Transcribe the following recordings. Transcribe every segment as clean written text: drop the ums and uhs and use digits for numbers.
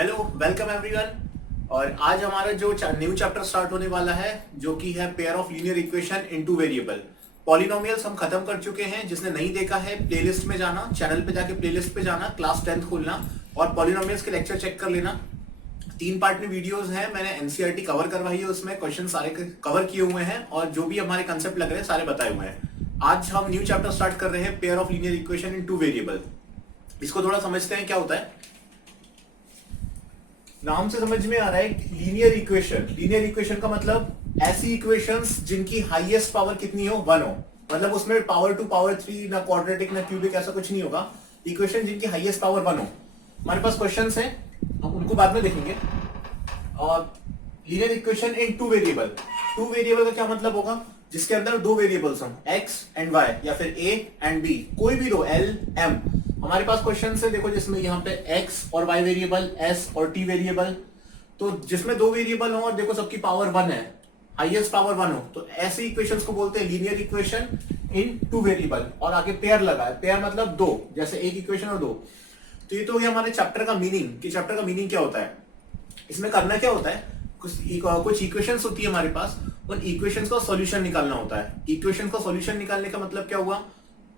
Hello, welcome everyone. और आज हमारा जो न्यू चैप्टर स्टार्ट होने वाला है जो कि है pair of linear equation into variable. Polynomials हम खत्म कर चुके हैं। जिसने नहीं देखा है प्लेलिस्ट में जाना, चैनल पे जाके प्लेलिस्ट पे जाना, क्लास 10th खोलना और पॉलिनोमियल्स के लेक्चर चेक कर लेना। 3 पार्ट में वीडियोस हैं, मैंने एनसीईआरटी कवर करवाई है, उसमें क्वेश्चन सारे कवर किए हुए हैं और जो भी हमारे कंसेप्ट लग रहे हैं सारे बताए हुए हैं। आज हम न्यू चैप्टर स्टार्ट कर रहे हैं pair of linear equation in 2 variable. इसको थोड़ा समझते हैं क्या होता है। नाम से समझ में आ रहा है लीनियर इक्वेशन। लीनियर इक्वेशन का मतलब ऐसी इक्वेशंस जिनकी हाईएस्ट पावर कितनी हो, 1 हो। मतलब उसमें पावर 2 पावर 3 ना क्वाड्रेटिक ना क्यूबिक ऐसा कुछ नहीं होगा। इक्वेशन जिनकी हाईएस्ट पावर 1 हो। हमारे पास क्वेश्चंस हैं, हम उनको बाद में देखेंगे। और linear equation in 2 variable. 2 variable का क्या मतलब होगा, जिसके अंदर 2 वेरिएबल्स हों, एक्स एंड वाई या फिर ए एंड बी, कोई भी दो, एल एम। हमारे पास क्वेश्चन है देखो, जिसमें यहाँ पे x और y वेरिएबल, s और t वेरिएबल, तो जिसमें 2 वेरिएबल हो और देखो सबकी पावर 1 है, हाईएस्ट पावर 1 हो, तो ऐसे इक्वेशंस को बोलते हैं लीनियर इक्वेशन इन 2 वेरिएबल। और आगे पेयर लगा है, पेयर मतलब 2, जैसे एक इक्वेशन और 2। तो ये तो हो गया हमारे चैप्टर का मीनिंग कि चैप्टर का मीनिंग क्या होता है। इसमें करना क्या होता है, कुछ इक्वेशंस होती है हमारे पास, उन इक्वेशंस का सॉल्यूशन निकालना होता है। इक्वेशन का सॉल्यूशन निकालने का मतलब क्या हुआ,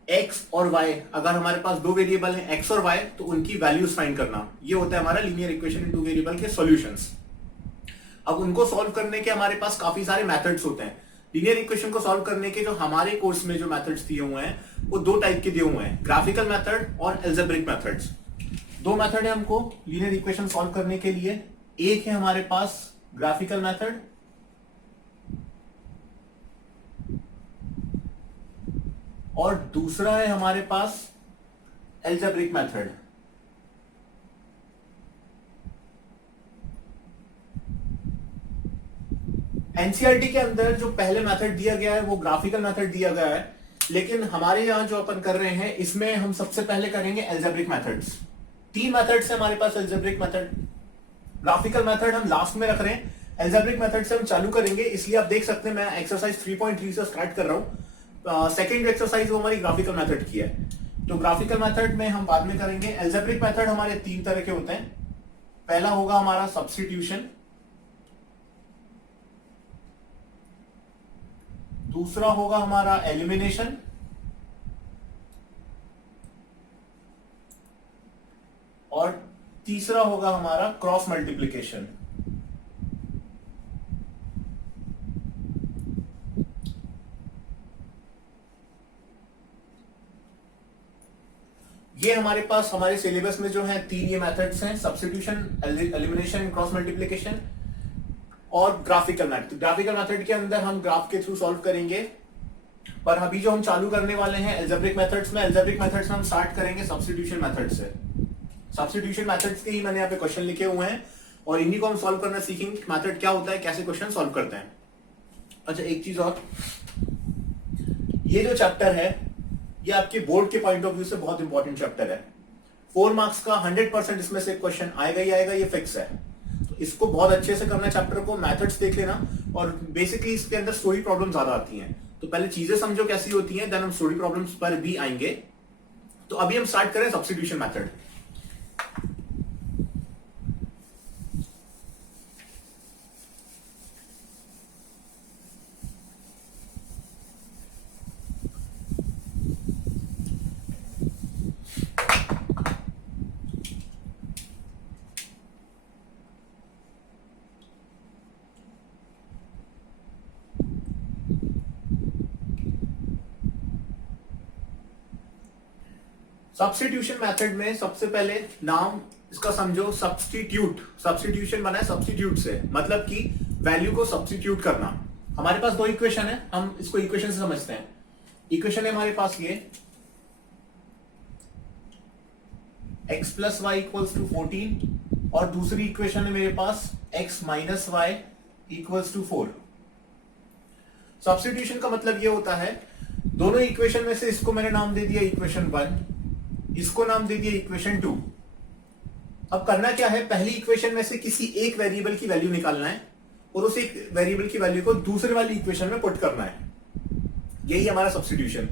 x और y, अगर हमारे पास 2 वेरिएबल हैं x और y, तो उनकी वैल्यूज फाइंड करना, ये होता है हमारा लीनियर इक्वेशन इन 2 वेरिएबल के सॉल्यूशंस। अब उनको सॉल्व करने के हमारे पास काफी सारे मेथड्स होते हैं। लीनियर इक्वेशन को सॉल्व करने के जो हमारे कोर्स में जो मेथड्स दिए हुए हैं वो 2 टाइप के दिए हुए हैं, ग्राफिकल मेथड और एल्जेब्रिक मेथड्स। 2 मेथड है हमको लीनियर इक्वेशन सॉल्व करने के लिए। एक है हमारे पास ग्राफिकल मेथड और दूसरा है हमारे पास एल्जेब्रिक मेथड। एनसीईआरटी के अंदर जो पहले मेथड दिया गया है वो ग्राफिकल मेथड दिया गया है, लेकिन हमारे यहां जो अपन कर रहे हैं इसमें हम सबसे पहले करेंगे एल्जेब्रिक मेथड्स। 3 मेथड्स है हमारे पास एल्जेब्रिक मेथड। ग्राफिकल मेथड हम लास्ट में रख रहे हैं, एल्जेब्रिक मेथड से हम चालू करेंगे। इसलिए आप देख सकते हैं मैं एक्सरसाइज 3.3 से स्टार्ट कर रहा हूं। सेकेंड एक्सरसाइज वो हमारी ग्राफिकल मेथड की है, तो ग्राफिकल मेथड में हम बाद में करेंगे। एल्जेब्रिक मेथड हमारे 3 तरह के होते हैं। पहला होगा हमारा सब्स्टिट्यूशन, दूसरा होगा हमारा एलिमिनेशन और तीसरा होगा हमारा क्रॉस मल्टीप्लिकेशन। ये हमारे पास हमारे सिलेबस में जो है 3 ये मेथड्स हैं, सब्स्टिट्यूशन, एलिमिनेशन, क्रॉस मल्टीप्लिकेशन और ग्राफिकल मेथड। ग्राफिकल मेथड के अंदर हम ग्राफ के थ्रू सॉल्व करेंगे, पर अभी जो हम चालू करने वाले हैं एल्जेब्रिक मेथड्स में, एल्जेब्रिक मेथड्स में हम स्टार्ट करेंगे सब्स्टिट्यूशन मेथड से। सब्स्टिट्यूशन मेथड्स के ही मैंने यहाँ पे क्वेश्चन लिखे हुए हैं और इन्हीं को हम सॉल्व करना सीखेंगे। मेथड क्या होता है, कैसे क्वेश्चन सॉल्व करते हैं। अच्छा, एक चीज और, ये जो चैप्टर है ये आपके बोर्ड के पॉइंट ऑफ व्यू से बहुत इंपॉर्टेंट चैप्टर है। 4 मार्क्स का 100% इसमें से क्वेश्चन आएगा ही आएगा, ये फिक्स है। तो इसको बहुत अच्छे से करना, चैप्टर को मैथड्स देख लेना। और बेसिकली इसके अंदर स्टोरी प्रॉब्लम ज्यादा आती हैं, तो पहले चीजें समझो कैसी होती हैं, देन हम स्टोरी प्रॉब्लम्स पर भी आएंगे। तो अभी हम स्टार्ट करें सब्स्टिट्यूशन मेथड। सब्स्टिट्यूशन मेथड में सबसे पहले नाम इसका समझो, सब्स्टिट्यूट। सब्स्टिट्यूशन बना है सब्स्टिट्यूट से, मतलब कि वैल्यू को सब्स्टिट्यूट करना। हमारे पास 2 इक्वेशन है, हम इसको इक्वेशन से समझते हैं। इक्वेशन है हमारे पास ये x plus y equals to 14 और दूसरी इक्वेशन है मेरे पास x minus y equals to 4। Substitution का मतलब ये होता है, दोनों इक्वेशन में से इसको मैंने नाम दे दिया इक्वेशन 1, इसको नाम दे दिया इक्वेशन 2। अब करना क्या है, पहली इक्वेशन में से किसी एक वेरिएबल की वैल्यू निकालना है और उस एक वेरिएबल की वैल्यू को दूसरे वाली इक्वेशन में पुट करना है। यही हमारा सब्स्टिट्यूशन।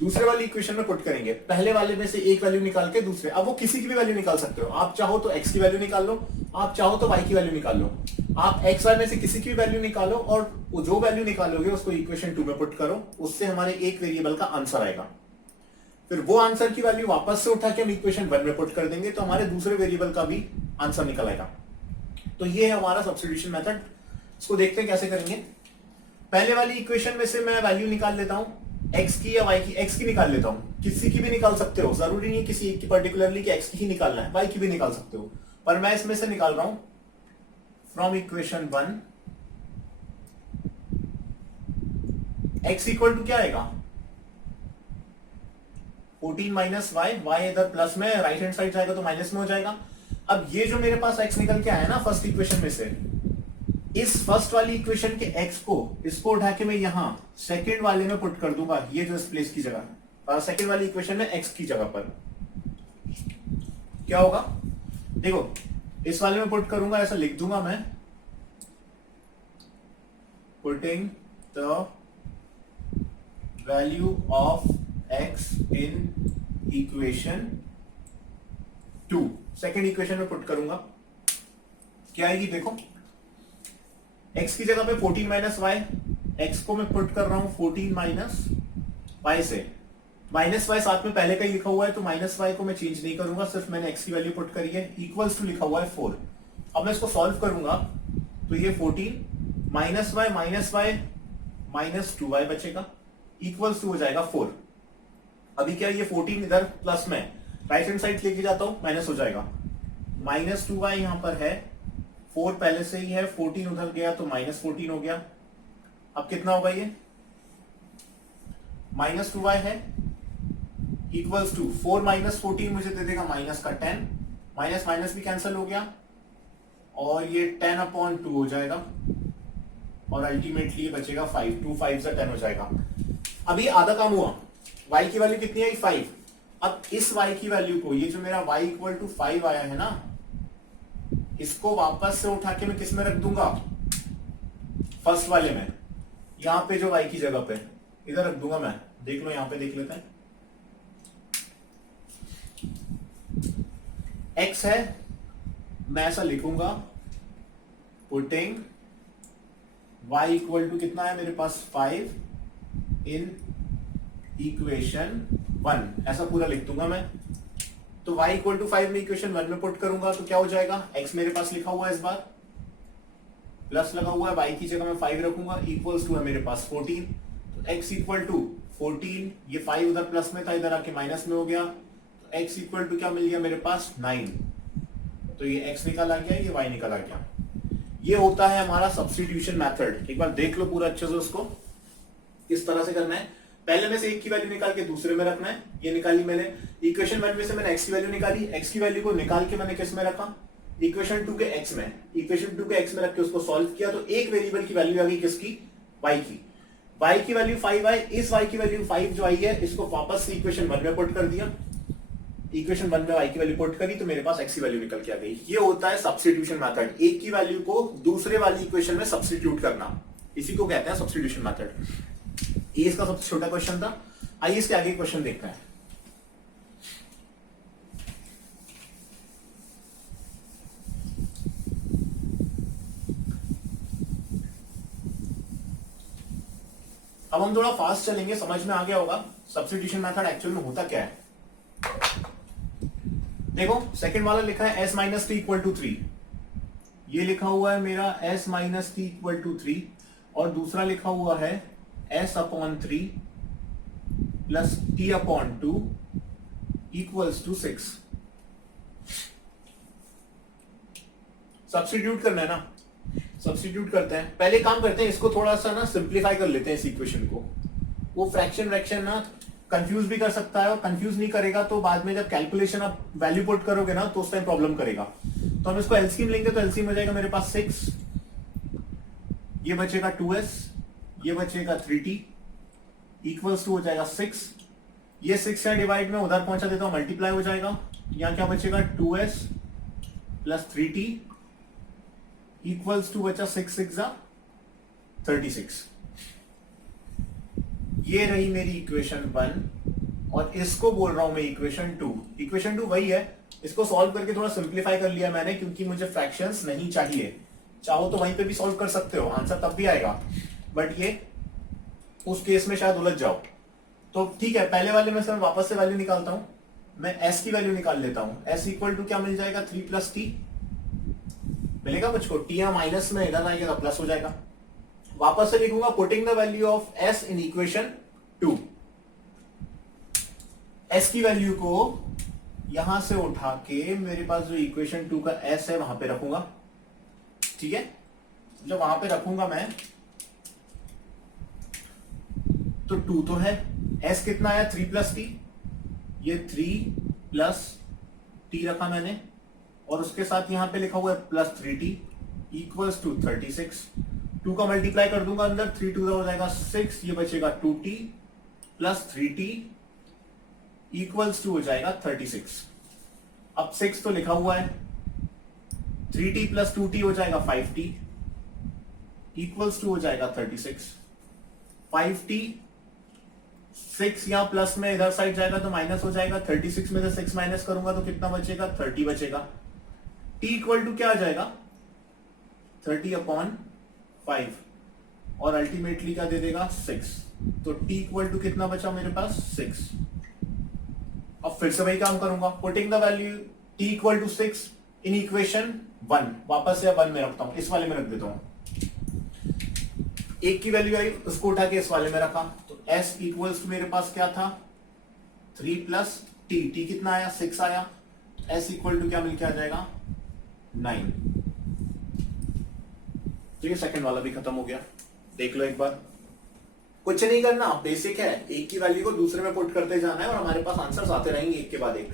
दूसरे वाली इक्वेशन में पुट करेंगे, पहले वाले में से एक वैल्यू निकाल के दूसरे, अब वो किसी की भी वैल्यू निकाल सकते हो, आप चाहो तो x की वैल्यू निकाल लो, आप चाहो तो y की वैल्यू निकाल लो, आप x y में से किसी की भी वैल्यू निकालो और जो वैल्यू निकालोगे उसको इक्वेशन 2 में पुट करो, उससे हमारे एक वेरिएबल का आंसर आएगा, फिर वो आंसर की वैल्यू वापस से उठा के हम इक्वेशन 1 में पुट कर देंगे तो हमारे दूसरे वेरिएबल का भी आंसर निकल आएगा। तो ये है हमारा सब्स्टिट्यूशन मेथड। इसको देखते हैं कैसे करेंगे। पहले वाली इक्वेशन में से मैं वैल्यू निकाल लेता हूं, x की या y की, x की निकाल लेता हूं, किसी की भी निकाल सकते हो, जरूरी नहीं किसी एक की पर्टिकुलरली कि x की ही निकालना है, y की भी निकाल सकते हो, पर मैं इसमें से निकाल रहा हूं from equation 1 x equal to क्या आएगा 14 माइनस वाई, वाई इधर प्लस में, राइट हैंड साइड जाएगा तो माइनस में हो जाएगा। अब ये जो मेरे पास x निकल के आया ना फर्स्ट इक्वेशन में से, इस फर्स्ट वाली इक्वेशन के x को, इसको उठा के मैं यहां सेकंड वाले में पुट कर दूंगा, ये जो इस प्लेस की जगह, सेकंड वाली इक्वेशन में x की जगह पर क्या होगा, देखो इस वाले में पुट करूंगा, ऐसा लिख दूंगा मैं, putting the value of x in equation 2, second equation में पुट करूंगा, क्या आएगी देखो, x की जगह पे 14 माइनस वाई, एक्स को मैं पुट कर रहा हूं 14 माइनस वाई से, माइनस वाई साथ में पहले का ही लिखा हुआ है तो माइनस वाई को मैं चेंज नहीं करूंगा, सिर्फ मैंने x की वैल्यू पुट करी है, इक्वल्स टू लिखा हुआ है 4। अब मैं इसको सॉल्व करूंगा तो ये 14 माइनस वाई माइनस 2y बचेगा, इक्वल्स टू हो जाएगा 4। अभी क्या ये 14 इधर प्लस में, राइट हैंड साइड लेके जाता हूं माइनस हो जाएगा, माइनस 2y यहां पर है, 4 पहले से ही है, 14 उधर गया तो माइनस 14 हो गया। अब कितना होगा ये, माइनस 2y है, इक्वल्स टू 4 माइनस 14 मुझे दे देगा माइनस का 10, माइनस माइनस भी कैंसिल हो गया और ये 10/2 हो जाएगा और अल्टीमेटली ये बचेगा 5, 2 5 से 10 हो जाएगा। अभी आधा काम हुआ, y की वैल्यू कितनी आई 5। अब इस y की वैल्यू को, ये जो मेरा y इक्वल टू 5 आया है ना, इसको वापस से उठा के मैं किस में रख दूंगा, फर्स्ट वाले में, यहां पे जो y की जगह पे इधर रख दूंगा मैं, देख लो यहां पे देख लेते हैं, x है, मैं ऐसा लिखूंगा, पुटिंग y इक्वल टू कितना है मेरे पास 5 इन इक्वेशन 1, ऐसा पूरा लिख दूंगा मैं। तो y इक्वल टू 5 में इक्वेशन 1 में पुट करूंगा तो क्या हो जाएगा, x मेरे पास लिखा हुआ है इस बार, प्लस लगा हुआ है, y की जगह मैं 5 रखूंगा, इक्वल्स टू है मेरे पास 14, तो x इक्वल टू 14, ये 5 उधर प्लस में था, इधर आके माइनस में हो गया, तो x इक्वल टू क्या मिल गया मेरे पास 9, तो ये x निकल आ गया, ये y निकल आ गया। ये होता है हमारा सब्स्टिट्यूशन मेथड। एक बार देख लो पूरा अच्छे से उसको, किस तरह से करना है। पहले में से एक की वैल्यू निकाल के दूसरे में रखना है, ये निकाली मैंने, इक्वेशन 1 में से मैंने x की वैल्यू निकाली, x की वैल्यू को निकाल के मैंने किस में रखा, इक्वेशन 2 के x में, इक्वेशन 2 के x में रख के उसको सॉल्व किया तो एक वेरिएबल की वैल्यू आ गई किसकी, y की, y की वैल्यू 5 आई, इस y की वैल्यू 5 जो आई है इसको वापस से इक्वेशन 1 में पुट कर दिया, इक्वेशन 1 में y की वैल्यू पुट करी तो मेरे पास x की वैल्यू निकल के आ गई। ये होता है सब्स्टिट्यूशन मेथड, एक की वैल्यू को दूसरे वाली इक्वेशन में सब्स्टिट्यूट करना, इसी को कहते हैं सब्स्टिट्यूशन मेथड। ये इसका सबसे छोटा क्वेश्चन था। आइए इसके आगे क्वेश्चन देखते हैं। अब हम थोड़ा फास्ट चलेंगे, समझ में आ गया होगा सब्स्टिट्यूशन मेथड एक्चुअल में होता क्या है। देखो सेकंड वाला लिखा है s minus t equal to 3, ये लिखा हुआ है मेरा s minus t equal to 3, और दूसरा लिखा हुआ है s upon 3 plus t upon 2 equals to 6। Substitute करना है ना, सब्स्टिट्यूट करते हैं। पहले काम करते हैं, इसको थोड़ा सा ना सिंप्लीफाई कर लेते हैं इस इक्वेशन को। वो फ्रैक्शन ना कंफ्यूज भी कर सकता है, और कंफ्यूज नहीं करेगा तो बाद में जब कैलकुलेशन आप वैल्यू पुट करोगे ना तो उस टाइम प्रॉब्लम करेगा। तो हम इसको एलसीएम लेंगे तो एलसीएम हो जाएगा मेरे पास 6, ये बचेगा 2s, ये बचेगा 3t इक्वल्स टू हो जाएगा 6, ये 6 से डिवाइड में उधर पहुंचा देता हूं, मल्टीप्लाई हो जाएगा, यहां क्या बचेगा 2s plus 3t equals to बचा 6 6 36। ये रही मेरी इक्वेशन 1, और इसको बोल रहा हूं मैं इक्वेशन 2। इक्वेशन 2 वही है, इसको सॉल्व करके थोड़ा सिंप्लीफाई कर लिया मैंने, क्योंकि मुझे फ्रैक्शंस नहीं चाहिए। चाहो तो वहीं पे भी सॉल्व कर सकते हो, आंसर तब भी आएगा, बट ये उस केस में शायद उलझ जाओ। तो ठीक है, पहले वाले में से मैं वापस से वैल्यू निकालता हूं, मैं s की वैल्यू निकाल लेता हूं। s इक्वल टू क्या मिल जाएगा, 3 प्लस टी मिलेगा मुझको, टी या माइनस में इधर आएगा तो प्लस हो जाएगा। वापस से लिखूंगा, putting the value of s in equation 2। s की वैल्यू को यहां से उठा के मेरे पास जो इक्वेशन 2 का s है वहां पे रखूंगा, ठीक है। जब वहां पे रखूंगा मैं, तो 2 तो है, s कितना आया 3 प्लस टी, ये 3 प्लस टी रखा मैंने, और उसके साथ यहां पे लिखा हुआ है प्लस 3t इक्वल्स टू 36। 2 का मल्टीप्लाई कर दूंगा अंदर, 3 2 हो जाएगा 6, ये बचेगा 2t plus 3t equals to हो जाएगा 36। अब 6 तो लिखा हुआ है, 3t प्लस 2t हो जाएगा 5t इक्वल्स टू हो जाएगा 36। 5t 6 यहां प्लस में इधर साइड जाएगा तो माइनस हो जाएगा, 36 में से 6 माइनस करूंगा तो कितना बचेगा, 30 बचेगा। t इक्वल टू क्या आ जाएगा, 30/5, और अल्टीमेटली क्या दे देगा 6। तो t इक्वल टू कितना बचा मेरे पास 6। अब फिर से वही काम करूंगा, putting the value t equal to 6 in equation 1, वापस से 1 में रखता हूं, इस वाले में रख देता हूं। एक की वैल्यू आई, उसको उठा के इस वाले में रखा, तो s इक्वल्स टू मेरे पास क्या था 3 प्लस t, t कितना आया 6 आया, s इक्वल टू क्या मिलके आ जाएगा 9। तो ये सेकंड वाला भी खत्म हो गया, देख लो एक बार। कुछ नहीं करना, बेसिक है, एक की वैल्यू को दूसरे में पुट करते जाना है और हमारे पास आंसर्स आते रहेंगे एक के बाद एक।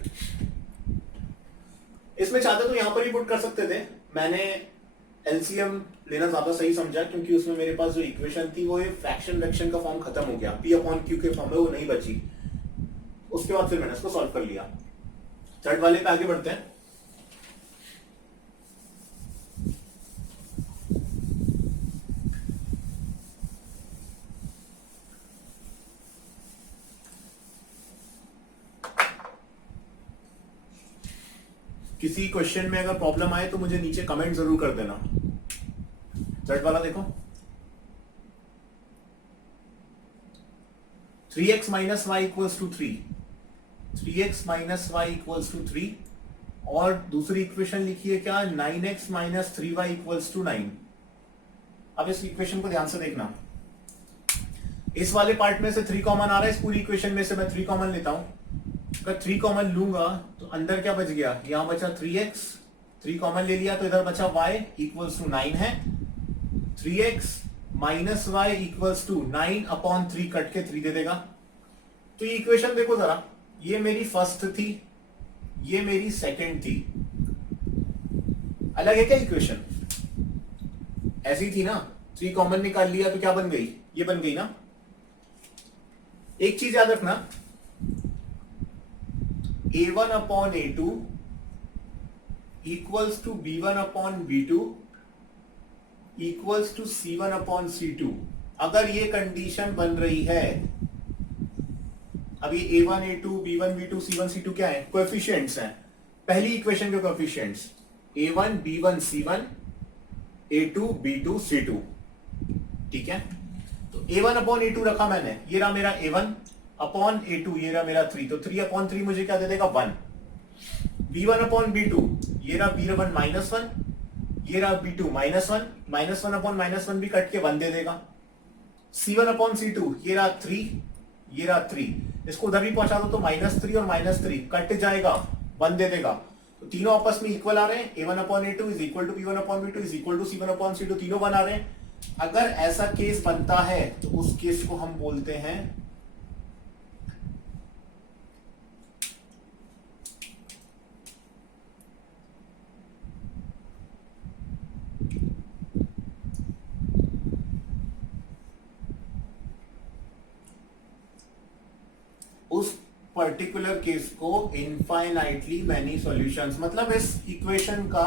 इसमें चाहते तो यहां पर ही पुट कर सकते थे, मैंने एलसीएम लेना ज्यादा सही समझा, क्योंकि उसमें मेरे पास जो इक्वेशन थी वो फ्रैक्शन वेक्शन का फॉर्म खत्म हो गया, p/q के फॉर्म में वो नहीं बची। उसके बाद फिर मैंने इसको सॉल्व कर लिया। थर्ड वाले पे आगे बढ़ते हैं। किसी क्वेश्चन में अगर प्रॉब्लम आए तो मुझे नीचे कमेंट जरूर कर देना। थर्ड वाला देखो, 3x minus y equals to 3, 3x minus y equals to 3, और दूसरी इक्वेशन लिखिए क्या, 9x minus 3y equals to 9। अब इस इक्वेशन को ध्यान से देखना, इस वाले पार्ट में से 3 कॉमन आ रहा है, इस पूरी इक्वेशन में से मैं 3 कॉमन लेता हूं। अगर 3 कॉमन लूंगा तो अंदर क्या बच गया, यहां बचा 3x, 3 कॉमन ले लिया तो इधर बचा y इक्वल्स टू 9 है। 3x minus y equals to 9/3 कट के 3 दे देगा। तो ये इक्वेशन देखो जरा, ये मेरी फर्स्ट थी, ये मेरी सेकंड थी, अलग है क्या इक्वेशन, ऐसी थी ना। 3 कॉमन निकाल लिया तो क्या बन गई, ये बन गई ना। एक चीज याद रखना, a1/a2 equals to b1/b2 equals to c1/c2। अगर ये कंडीशन बन रही है, अब ये a1 a2 b1 b2 c1 c2 क्या है, कोएफिशिएंट्स हैं, पहली इक्वेशन के coefficients a1 b1 c1 a2 b2 c2, ठीक है। तो a1/a2 रखा मैंने, ये रहा मेरा a1/a2, ये रहा मेरा 3, तो 3/3 मुझे क्या दे देगा 1। b1/b2, ये रहा b1 -1, ये रहा b2 -1, -1/-1 भी कट के 1 दे देगा। c1/c2, ये रहा 3, ये रहा 3, इसको उधर भी पहुंचा दो तो -3 और -3 कट जाएगा, 1 दे देगा। तो तीनों आपस में इक्वल आ रहे हैं, a1/a2 is equal to b1/b2 is equal to c1/c2, तीनों 1 आ रहे हैं। अगर ऐसा केस बनता है तो उस केस को हम बोलते हैं उस पर्टिकुलर केस को इनफाइनाइटली मेनी सॉल्यूशंस, मतलब इस इक्वेशन का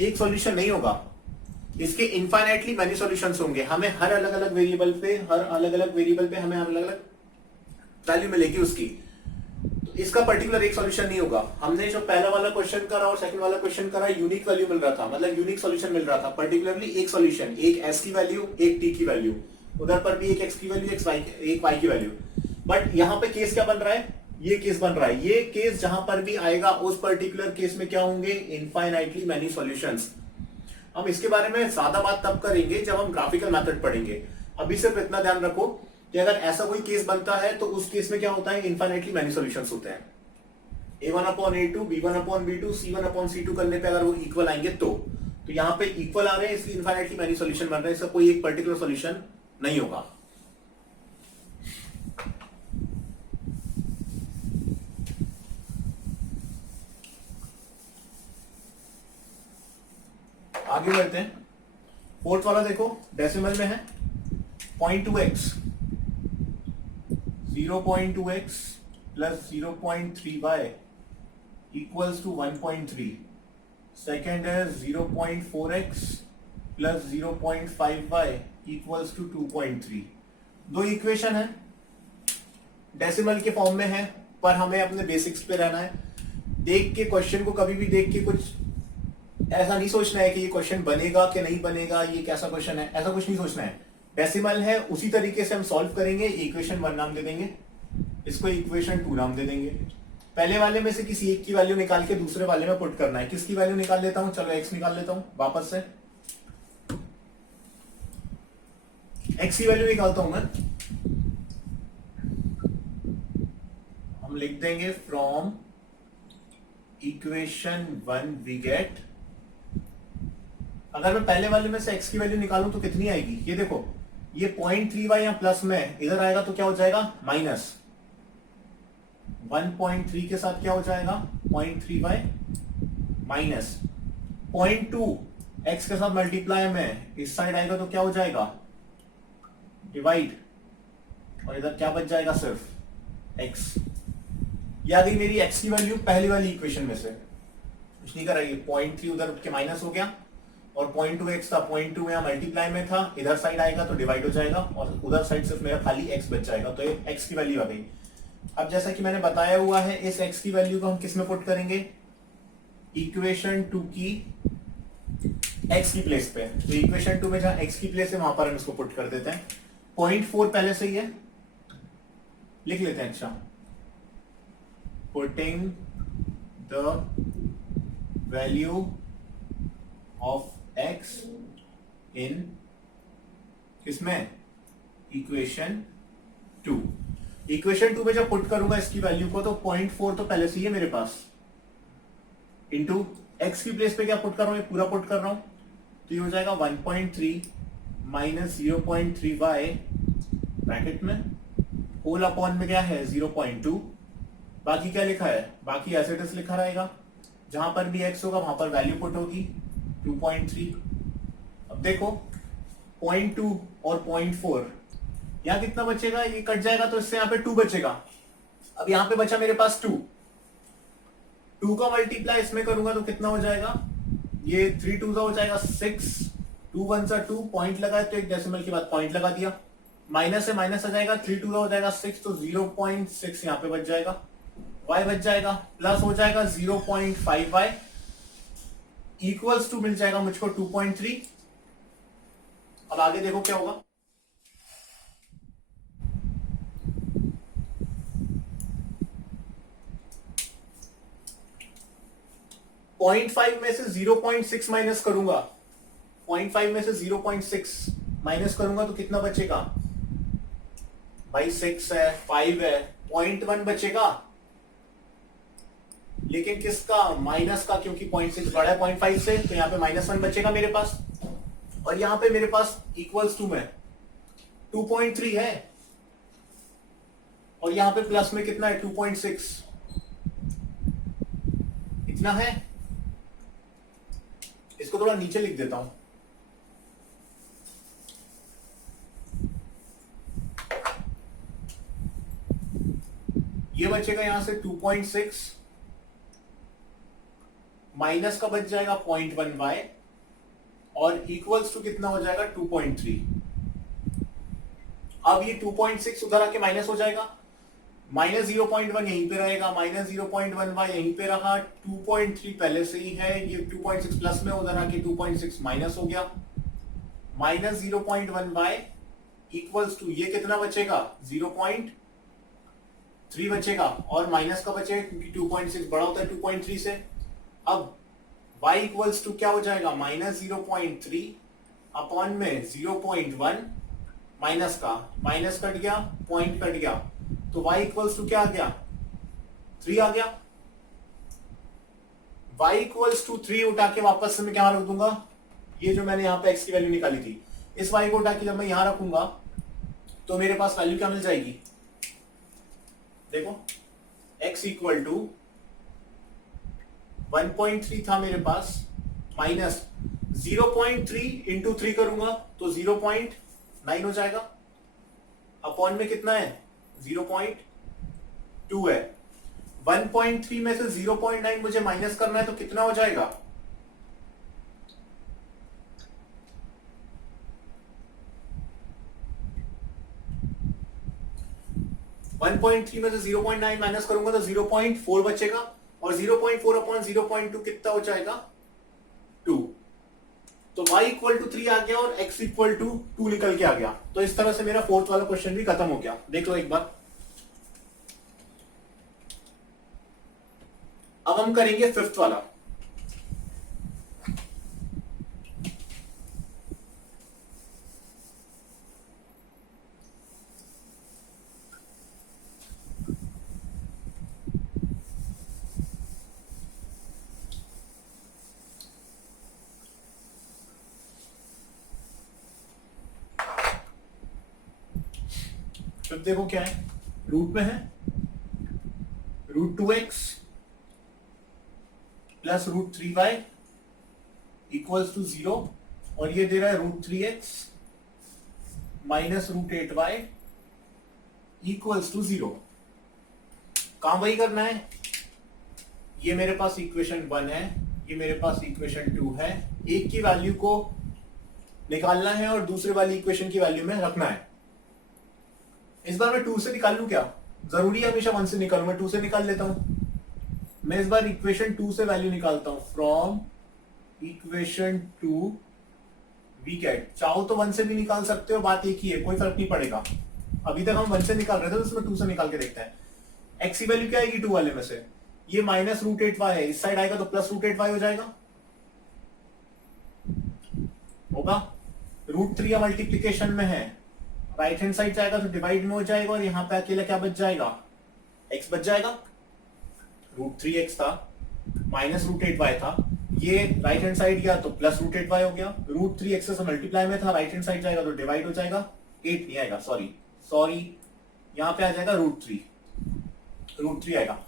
एक सॉल्यूशन नहीं होगा, इसके इनफाइनाइटली मेनी सॉल्यूशंस होंगे। हमें हर अलग अलग वेरिएबल पे हमें अलग अलग वैल्यू मिलेगी उसकी। इसका पर्टिकुलर एक सॉल्यूशन नहीं होगा। हमने जो पहला वाला क्वेश्चन करा और सेकंड वाला क्वेश्चन करा, यूनिक वैल्यू मिल रहा था, मतलब यूनिक सॉल्यूशन मिल रहा था। पर्टिकुलरली एक सॉल्यूशन, एक एस की वैल्यू, एक टी की वैल्यू, उधर पर भी एक एक्स की वैल्यू, एक वाई की वैल्यू। बट यहाँ पे केस क्या बन रहा है, ये केस बन रहा है। ये केस जहां पर भी आएगा उस पर्टिकुलर केस में क्या होंगे, इनफाइनाइटली मैनी सॉल्यूशंस। हम इसके बारे में ज्यादा बात तब करेंगे जब हम ग्राफिकल मेथड पढ़ेंगे। अभी सिर्फ इतना ध्यान रखो कि अगर ऐसा कोई केस बनता है तो उस केस में क्या होता है, इनफाइनाइटली मैनी सॉल्यूशंस होते हैं। a1/a2, b1/b2, c1/c2 करने पे अगर वो इक्वल आएंगे तो यहाँ पे इक्वल आ रहे हैं, इसलिए इनफाइनाइटली मैनी सॉल्यूशन बन रहे हैं। इसका कोई एक पर्टिकुलर सॉल्यूशन नहीं होगा। आगे बढ़ते हैं। फोर्थ वाला देखो, डेसिमल में है 0.2x, 0.2x plus 0.3y equals to 1.3। Second है 0.4x plus 0.5y equals to 2.3। दो इक्वेशन है, डेसिमल के फॉर्म में है, पर हमें अपने बेसिक्स पे रहना है। देख के क्वेश्चन को कभी भी देख के कुछ ऐसा नहीं सोचना है कि ये क्वेश्चन बनेगा कि नहीं बनेगा, ये कैसा क्वेश्चन है, ऐसा कुछ नहीं सोचना है। डेसिमल है, उसी तरीके से हम सॉल्व करेंगे। इक्वेशन 1 नाम दे देंगे, इसको इक्वेशन 2 नाम दे देंगे। पहले वाले में से किसी एक की वैल्यू निकाल के दूसरे वाले में पुट करना है। किसकी वैल्यू निकाल लेता हूं, चलो x निकाल लेता हूं वापस से। x की वैल्यू निकालता हूं मैं, हम लिख देंगे फ्रॉम इक्वेशन 1 वी गेट। अगर मैं पहले वाले में से x की वैल्यू निकालूं तो कितनी आएगी, ये देखो, ये 0.3y या प्लस में इधर आएगा तो क्या हो जाएगा, माइनस 1.3 के साथ क्या हो जाएगा 0.3y माइनस 0.2 x के साथ मल्टीप्लाई में इस साइड आएगा तो क्या हो जाएगा, डिवाइड, और इधर क्या बच जाएगा, सिर्फ x। ये आ गई मेरी x की वैल्यू पहली वाली इक्वेशन में से। कुछ नहीं करा, ये 0.3 उधर के माइनस हो गया और 0.2x था, 0.2 यहाँ मल्टीप्लाई में था, इधर साइड आएगा तो डिवाइड हो जाएगा और उधर साइड सिर्फ मेरा खाली x बच जाएगा। तो ये x की वैल्यू आ गई। अब जैसा कि मैंने बताया हुआ है, इस x की वैल्यू को हम किस में पुट करेंगे, इक्वेशन 2 की x की प्लेस पे। तो इक्वेशन 2 में जहां x की प्लेस है वहां पर हम इसको पुट कर देते हैं। 0.4 पहले से ही है, लिख लेते हैं। अच्छा, putting the value of x इन किसमें, इक्वेशन 2। इक्वेशन 2 में जब पुट करूंगा इसकी वैल्यू को तो 0.4 तो पहले से ही है मेरे पास, इंटू x की प्लेस पे क्या पुट कर रहा हूं, ये पूरा पुट कर रहा हूं, तो ये हो जाएगा 1.3 माइनस 0.3y ब्रैकेट में, होल अपॉन में क्या है 0.2। बाकी क्या लिखा है, बाकी एज इट इज लिखा रहेगा, जहां पर भी x होगा वहां पर वैल्यू पुट होगी 2.3। अब देखो 0.2 और 0.4, यहां कितना बचेगा, ये कट जाएगा तो इससे यहां पे 2 बचेगा। अब यहां पे बचा मेरे पास 2 का मल्टीप्लाई इसमें करूंगा तो कितना हो जाएगा, ये 3 2 हो जाएगा 6, 2 1 2, पॉइंट लगाए तो एक डेसिमल के बाद पॉइंट लगा दिया, माइनस से माइनस आ जाएगा, 3 2 हो जाएगा 6, तो 0.6 यहां पे बच जाएगा, y बच जाएगा, प्लस हो जाएगा 0.5y इक्वल्स टू मिल जाएगा मुझको 2.3। अब आगे देखो क्या होगा, पॉइंट 5 में से 0.6 माइनस करूंगा, 0.5 में से 0.6 माइनस करूंगा तो कितना बचेगा भाई, 6 है, 5 है, 0.1 बचेगा, लेकिन किसका, माइनस का, क्योंकि 0.6 बड़ा है 0.5 से, तो यहाँ पे -1 बचेगा मेरे पास। और यहाँ पे मेरे पास इक्वल्स टू में 2.3 है और यहाँ पे प्लस में कितना है 2.6, इतना है। इसको थोड़ा नीचे लिख देता हूं, ये बचेगा यहां से 2.6, माइनस का बच जाएगा 0.1y और इक्वल्स टू कितना हो जाएगा 2.3। अब ये 2.6 उधर आके माइनस हो जाएगा, -0.1 यहीं पे रहेगा, -0.1y यहीं पे रहा, 2.3 पहले से ही है, ये 2.6 प्लस में उधर आके 2.6 माइनस हो गया, -0.1y इक्वल्स टू ये कितना बचेगा 0.3 बचेगा, और माइनस का बचेगा क्योंकि 2.6 बड़ा होता है 2.3 से। अब y इक्वल्स टू क्या हो जाएगा -0.3 अपॉन में 0.1, माइनस का माइनस कट गया, पॉइंट कट गया, तो y इक्वल्स टू क्या आ गया 3 आ गया। y इक्वल्स टू 3 उठा के वापस से मैं क्या रख दूंगा, ये जो मैंने यहां पे x की वैल्यू निकाली थी, इस y को उठा के जब मैं यहां रखूंगा तो मेरे पास वैल्यू क्या मिल जाएगी, देखो x इक्वल टू 1.3 था मेरे पास, माइनस 0.3 इंटू 3 करूंगा तो 0.9 हो जाएगा, अपॉन में कितना है 0.2 है। 1.3 में से 0.9 मुझे माइनस करना है तो कितना हो जाएगा 1.3 में से 0.9 माइनस करूंगा तो 0.4 बचेगा, और 0.4 अपॉन 0.2 कितना हो जाएगा 2। तो y इक्वल टू 3 आ गया और x इक्वल टू 2 निकल के आ गया। तो इस तरह से मेरा फोर्थ वाला क्वेश्चन भी खत्म हो गया। देख लो एक बार। अब हम करेंगे फिफ्थ वाला। फिर देखो क्या है, रूट में है √2x plus √3y equals to 0, और ये दे रहा है √3x minus √8y equals to 0। काम वही करना है, ये मेरे पास इक्वेशन 1 है, ये मेरे पास इक्वेशन 2 है, एक की वैल्यू को निकालना है और दूसरे वाली इक्वेशन की वैल्यू में रखना है। इस बार मैं 2 से निकाल लूं क्या, जरूरी है हमेशा 1 से निकालूं, मैं 2 से निकाल लेता हूं। मैं इस बार इक्वेशन 2 से वैल्यू निकालता हूं, फ्रॉम इक्वेशन 2 वी गेट, चाहो तो 1 से भी निकाल सकते हो, बात एक ही है, कोई फर्क नहीं पड़ेगा। अभी तक हम 1 से निकाल रहे थे तो उसमें 2 से निकाल के देखते हैं। एक्स की वैल्यू क्या आएगी 2 वाले में से, ये माइनस √8y है, इस साइड आएगा तो प्लस √8y हो जाएगा, होगा। √3 या मल्टीप्लीकेशन में है, राइट हैंड साइड जाएगा तो डिवाइड में हो जाएगा, और यहां पे अकेला क्या बच जाएगा x बच जाएगा। √3x था माइनस √8y था, ये राइट हैंड साइड गया तो प्लस √8y हो गया। √3x से मल्टीप्लाई में था, राइट हैंड साइड जाएगा तो डिवाइड हो जाएगा, 8 नहीं आएगा, सॉरी यहां पे आ जाएगा √3 आएगा।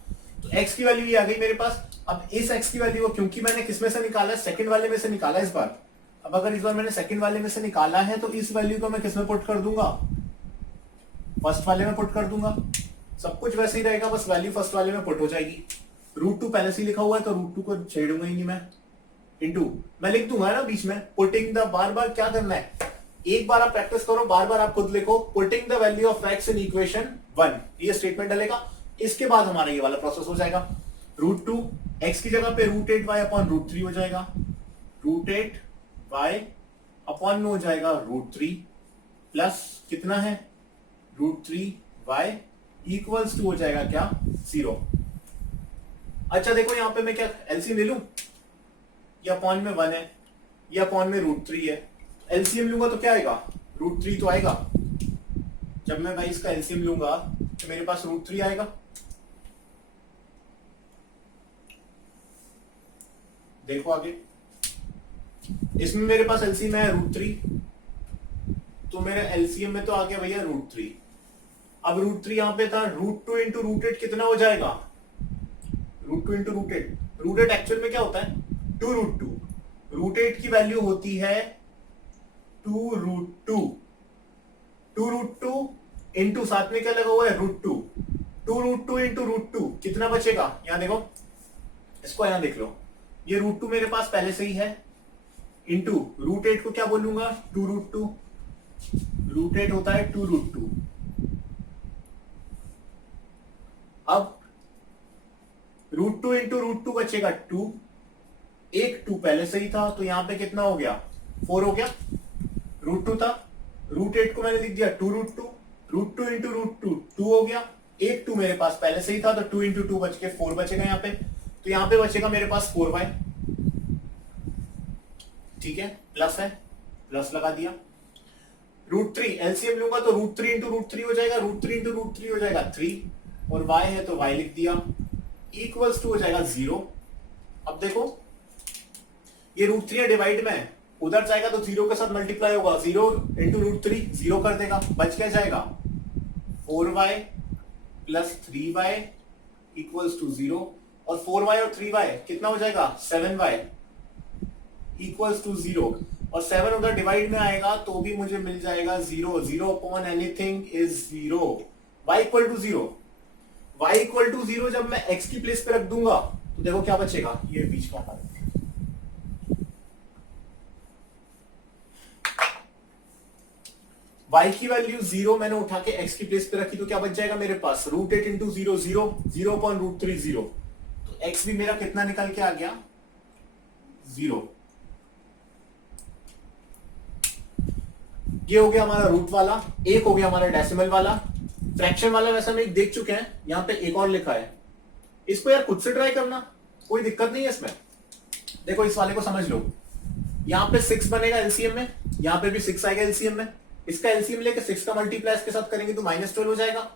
तो x की वैल्यू ये आ गई मेरे पास। अब इस x की वैल्यू को क्योंकि मैंने किस में से निकाला है, सेकंड वाले में से निकाला इस बार। अब अगर इस बार मैंने सेकंड वाले में से निकाला है तो इस वैल्यू को मैं किस में पुट कर दूंगा, फर्स्ट वाले में पुट कर दूंगा। सब कुछ वैसे ही रहेगा, बस वैल्यू फर्स्ट वाले में पुट हो जाएगी। √2 पहले से लिखा हुआ है तो √2 को छेड़ूंगा ही नहीं मैं, इनटू मैं लिख दूंगा ना बीच में, पुटिंग द, बार बार क्या करना है, एक बार आप प्रैक्टिस करो, बार बार आप खुद लिखो, putting the value of x in equation 1, ये स्टेटमेंट डलेगा। इसके बाद हमारा ये वाला प्रोसेस हो जाएगा। √2 x की जगह पे √8y अपॉन √3 हो जाएगा, √8y अपॉन में हो जाएगा √3 प्लस कितना है √3y इक्वल्स टू हो जाएगा क्या 0। अच्छा देखो यहां पे मैं क्या एलसीएम ले लूं, ये अपॉन में 1 है, ये अपॉन में √3 है, एलसीएम लूंगा तो क्या आएगा √3 तो आएगा। जब मैं भाई इसका एलसीएम लूंगा तो मेरे पास √3 आएगा। देखो आगे, इसमें मेरे पास एलसीएम है √3, तो मेरे एलसीएम में तो आ गया भैया √3। अब √3 यहां पे था, √2 इंटू √8 कितना हो जाएगा, √2 इंटू √8 एक्चुअल में क्या होता है 2√2, √8 की वैल्यू होती है 2√2 इंटू साथ में क्या लगा हुआ है √2, 2√2 इंटू √2 कितना बचेगा, यहां देखो, इसको यहां देख लो, ये √2 मेरे पास पहले से ही है, इंटू √8 को क्या बोलूंगा 2√2, √8 होता है 2√2, अब √2 इंटू √2 बचेगा 2, एक 2 पहले से ही था तो यहां पे कितना हो गया 4 हो गया, √2 था, √8 को मैंने लिख दिया 2√2, √2 इंटू √2 2 हो गया, एक 2 मेरे पास पहले से ही था तो 2 इंटू 2 बच के 4 बचेगा यहाँ पे, तो यहाँ पे बचेगा मेरे पास 4y। ठीक है, प्लस है, प्लस लगा दिया। √3 एलसीएम लूंगा तो √3 इंटू √3 हो जाएगा, √3 इंटू √3 हो जाएगा 3, और y है तो y लिख दिया, इक्वल्स टू हो जाएगा 0। अब देखो ये √3 डिवाइड में है, उधर जाएगा तो 0 के साथ मल्टीप्लाई होगा, 0 इंटू √3 0 कर देगा, बच क्या जाएगा 4y plus 3y equals to 0, और 4y और 3y कितना हो जाएगा 7y इक्वल्स टू 0, और 7 उधर डिवाइड में आएगा तो भी मुझे मिल जाएगा 0, 0 upon anything is 0, y equal to 0। y equal to 0 जब मैं x की प्लेस पे रख दूंगा तो देखो क्या बचेगा, ये बीच में हटा y की वैल्यू 0 मैंने उठा के x की प्लेस पे रखी तो क्या बच जाएगा मेरे पास √8 इंटू 0 0, 0 अपॉन √3 0, तो x भी मेरा कितना निकल के आ गया 0। ये हो गया हमारा रूट वाला, एक हो गया हमारा डेसिमल वाला। फ्रैक्शन वाला वैसे हम एक देख चुके हैं, यहां पे एक और लिखा है, इसको यार खुद से ट्राई करना, कोई दिक्कत नहीं है इसमें। देखो इस वाले को समझ लो, यहां पे 6 बनेगा एलसीएम में, यहां पे भी 6 आएगा एलसीएम में, इसका एलसीएम लेके 6 का मल्टीप्लाई इसके साथ करेंगे तो -12 हो जाएगा,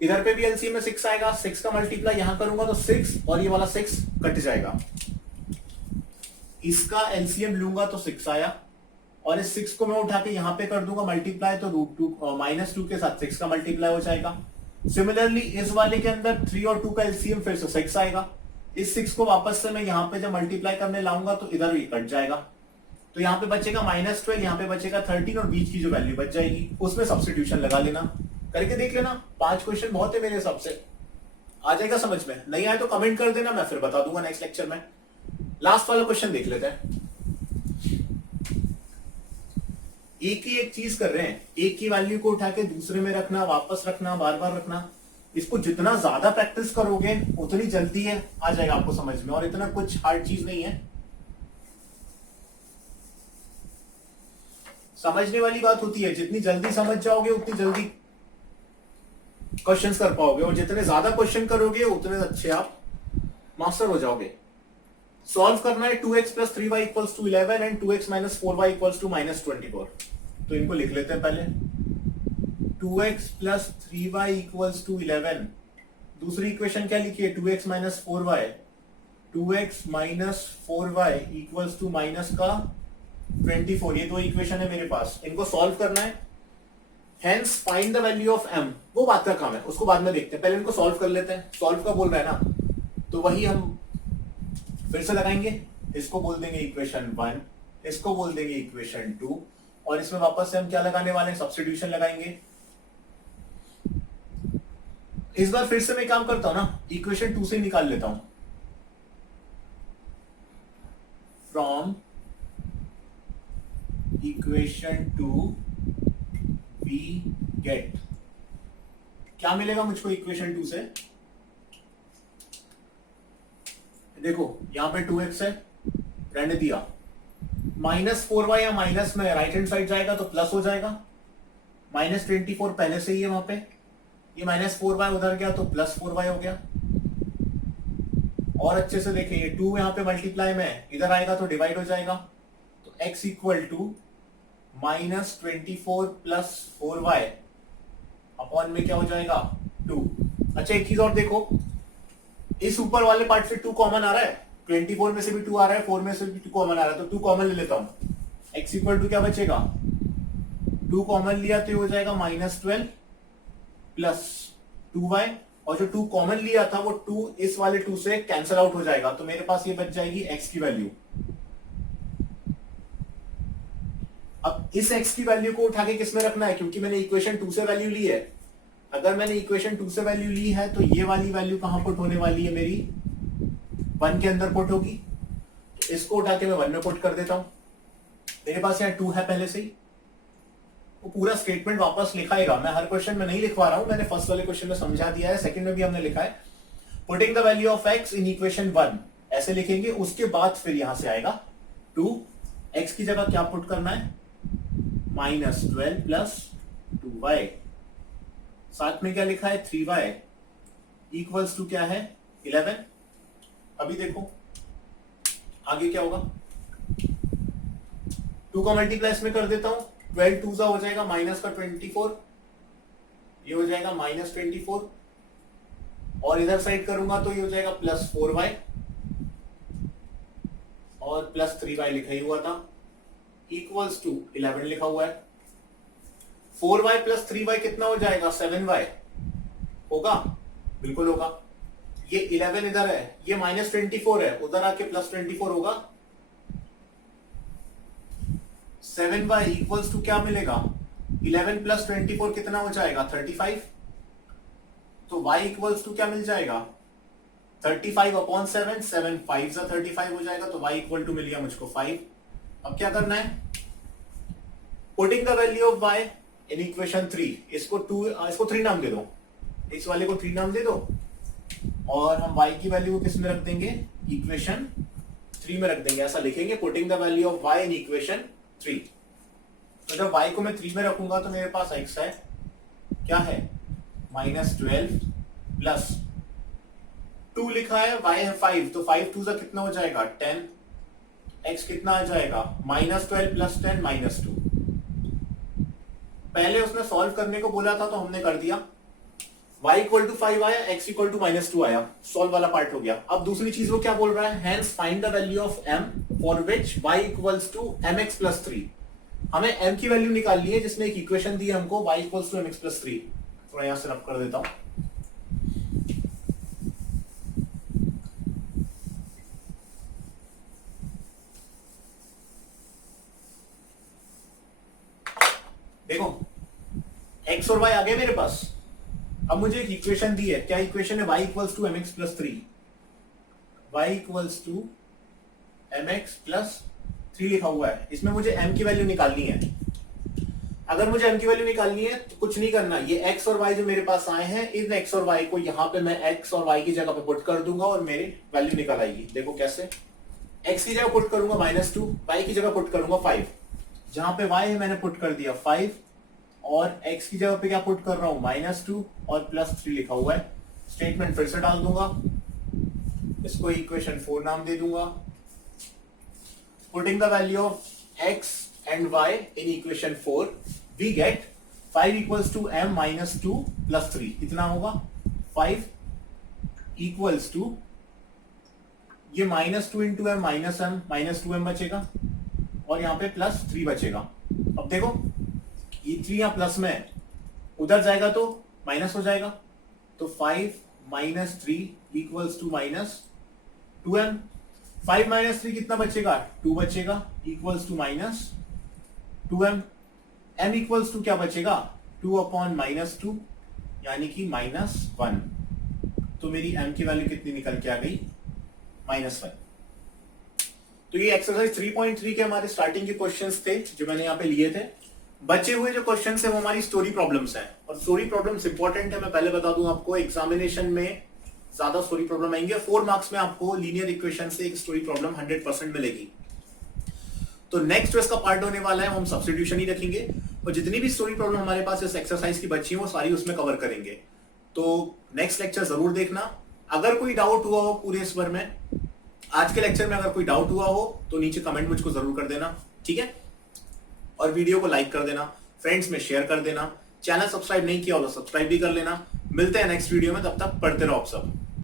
इधर पे भी एलसीएम में 6 आएगा, 6 का मल्टीप्लाई यहां करूंगा तो 6 और ये वाला 6 कट जाएगा, इसका एलसीएम लूंगा तो 6 आया, और इस 6 को मैं उठा के यहां पे कर दूंगा मल्टीप्लाई तो -2 के साथ 6 का मल्टीप्लाई हो जाएगा। सिमिलरली इस वाले के अंदर 3 और 2 का एलसीएम फिर से 6 आएगा, इस 6 को वापस से मैं यहां पे जब मल्टीप्लाई करने लाऊंगा तो इधर भी कट जाएगा, तो यहाँ पे बचेगा -12, यहाँ पे बचेगा 13, और बीच की जो वैल्यू बच जाएगी उसमें सब्स्टिट्यूशन लगा लेना, करके देख लेना। 5 क्वेश्चन बहुत है मेरे हिसाब से, आ जाएगा समझ में, नहीं आए तो कमेंट कर देना, मैं फिर बता दूंगा नेक्स्ट लेक्चर में। लास्ट वाला क्वेश्चन देख लेते हैं। एक ही एक चीज कर रहे हैं, एक ही वैल्यू को उठा के दूसरे में रखना, वापस रखना, बार बार रखना, इसको जितना ज्यादा प्रैक्टिस करोगे उतनी जल्दी है आ जाएगा आपको समझ में, और इतना कुछ हार्ड चीज नहीं है। समझने वाली बात होती है, जितनी जल्दी समझ जाओगे उतनी जल्दी क्वेश्चंस कर पाओगे, और जितने ज्यादा क्वेश्चन करोगे उतने अच्छे आप मास्टर हो जाओगे। सॉल्व करना है 2x plus 3y equals to 11 and 2x minus 4y equals to -24, तो इनको लिख लेते हैं पहले। 2x plus 3y equals to 11, दूसरी इक्वेशन क्या लिखी है 2x minus 4y, 2x minus 4y equals to minus का 24, ये दो इक्वेशन है मेरे पास, इनको सॉल्व करना है। Hence find the value of m, वो बात का काम है, उसको बाद में देखते हैं, पहले इनको सॉल्व कर लेते हैं। सॉल्व का बोल रहा है ना, तो वही हम फिर से लगाएंगे, इसको बोल देंगे इक्वेशन 1, इसको बोल देंगे इक्वेशन 2, और इसमें वापस से हम क्या लगाने वाले हैं, सब्स्टिट्यूशन लगाएंगे। इस बार फिर से मैं काम करता हूं ना, इक्वेशन 2 से निकाल लेता हूं, फ्रॉम इक्वेशन 2 वी गेट, क्या मिलेगा मुझको इक्वेशन 2 से, देखो यहां पे 2x है, रहने दिया, -4y या माइनस में राइट हैंड साइड जाएगा तो प्लस हो जाएगा, -24 पहले से ही है वहां पे, ये -4y उधर गया तो +4y हो गया, और अच्छे से देखिए ये 2 यहां पे मल्टीप्लाई में इधर आएगा तो डिवाइड हो जाएगा, तो x equal to -24 plus 4y upon में क्या हो जाएगा 2। अच्छा एक चीज और देखो, इस ऊपर वाले पार्ट से 2 कॉमन आ रहा है, 24 में से भी 2 आ रहा है, 4 में से भी 2 कॉमन आ रहा है, तो 2 कॉमन ले लेता हूं, x इक्वल टू क्या बचेगा, 2 कॉमन लिया तो ये हो जाएगा -12 प्लस 2y, और जो 2 कॉमन लिया था वो 2 इस वाले 2 से कैंसिल आउट हो जाएगा, तो मेरे पास ये बच जाएगी x की वैल्यू। अब इस x की वैल्यू को उठा के किसमें रखना है, क्योंकि मैंने इक्वेशन 2 से वैल्यू ली है, अगर मैंने इक्वेशन 2 से वैल्यू ली है तो ये वाली वैल्यू कहां पुट होने वाली है, मेरी 1 के अंदर पुट होगी, तो इसको उठा के मैं 1 में पुट कर देता हूं, मेरे पास यहाँ 2 है पहले से ही, वो पूरा स्टेटमेंट वापस लिखाएगा, मैं हर क्वेश्चन में नहीं लिखवा रहा हूं, मैंने फर्स्ट वाले क्वेश्चन में समझा दिया है, सेकंड में भी हमने लिखा है, putting the value of x in equation 1 ऐसे लिखेंगे, उसके बाद फिर यहां से आएगा 2, x की जगह क्या पुट करना है, -12 प्लस 2y, साथ में क्या लिखा है 3y इक्वल्स टू क्या है 11। अभी देखो आगे क्या होगा, 2 का मल्टीप्लाई इसमें कर देता हूं, 12 2 हो जाएगा माइनस का 24, ये हो जाएगा -24, और इधर साइड करूंगा तो ये हो जाएगा +4y और +3y लिखा ही हुआ था, इक्वल्स टू 11 लिखा हुआ है। 4y + 3y कितना हो जाएगा 7y होगा, बिल्कुल होगा। ये 11 इधर है, ये -24 है, उधर आके +24 होगा। 7y इक्वल्स टू क्या मिलेगा, 11 + 24 कितना हो जाएगा 35, तो y इक्वल्स टू क्या मिल जाएगा 35/7, 7 5 सा 35 हो जाएगा, तो y इक्वल टू मिल गया मुझको 5। अब क्या करना है, putting the value of y in equation 3, इसको 3 नाम दे दो, इस वाले को 3 नाम दे दो, और हम y की वैल्यू को किस में रख देंगे, इक्वेशन 3 में रख देंगे, ऐसा लिखेंगे putting the value of y in equation 3। तो जब y को मैं 3 में रखूंगा तो मेरे पास x है, क्या है -12 प्लस 2 लिखा है, y है 5, तो 5 2 कितना हो जाएगा 10, x कितना आ जाएगा -12 + 10 -2। पहले उसने सॉल्व करने को बोला था तो हमने कर दिया, y = 5 आया, x = -2 आया, सॉल्व वाला पार्ट हो गया। अब दूसरी चीज वो क्या बोल रहा है, hence find the value of m for which y = mx + 3। हमें m की वैल्यू निकालनी है जिसमें एक इक्वेशन दी है हमको, y = mx + 3। थोड़ा यहां से रब कर देता हूं, देखो x और y आ गए मेरे पास। अब मुझे एक इक्वेशन दी है, क्या इक्वेशन है, y = mx + 3, y = mx + 3 लिखा हुआ है, इसमें मुझे m की वैल्यू निकालनी है। अगर मुझे m की वैल्यू निकालनी है तो कुछ नहीं करना, ये x और y जो मेरे पास आए हैं, इन x और y को यहां पे मैं x और y की जगह पे पुट कर दूंगा और मेरी वैल्यू निकल आएगी। देखो कैसे, x की जगह पुट करूंगा -2, y की जगह पुट करूंगा 5, जहां पे y है मैंने पुट कर दिया 5, और x की जगह पे क्या पुट कर रहा हूं -2 और +3 लिखा हुआ है। स्टेटमेंट फिर से डाल दूंगा, इसको इक्वेशन 4 नाम दे दूंगा। Putting the value of x and y in equation 4 we get 5 = m - 2 + 3, कितना होगा 5 = ये -2 × m -m -2m बचेगा, और यहाँ पे +3 बचेगा। अब देखो ये 3 यहाँ प्लस में है, उधर जाएगा तो माइनस हो जाएगा, तो 5 - 3 = -2m। 5 - 3 कितना बचेगा 2 बचेगा, equals to -2m। m equals to क्या बचेगा 2/-2 यानी कि -1। तो मेरी m की वैल्यू कितनी निकल के आ गई -1। तो ये एक्सरसाइज 3.3 के हमारे स्टार्टिंग के क्वेश्चंस थे जो मैंने यहाँ पे लिए थे। बचे हुए जो क्वेश्चंस है वो हमारी स्टोरी प्रॉब्लम्स हैं, और स्टोरी प्रॉब्लम्स इंपॉर्टेंट है। मैं पहले बता दूं आपको, एग्जामिनेशन में ज्यादा स्टोरी प्रॉब्लम आएंगे। 4 मार्क्स में आपको लीनियर इक्वेशन से एक स्टोरी प्रॉब्लम 100% मिलेगी। तो नेक्स्ट जो इसका पार्ट होने वाला है वो हम सब्स्टिट्यूशन ही रखेंगे, और जितनी भी स्टोरी प्रॉब्लम हमारे पास इस एक्सरसाइज की बची है वो सारी उसमें कवर करेंगे। तो नेक्स्ट लेक्चर जरूर देखना। अगर कोई डाउट हुआ हो पूरे इस बार में, आज के लेक्चर में अगर कोई डाउट हुआ हो तो नीचे कमेंट मुझको जरूर कर देना, ठीक है। और वीडियो को लाइक कर देना, फ्रेंड्स में शेयर कर देना, चैनल सब्सक्राइब नहीं किया हो तो सब्सक्राइब भी कर लेना। मिलते हैं नेक्स्ट वीडियो में, तब तक पढ़ते रहो आप सब।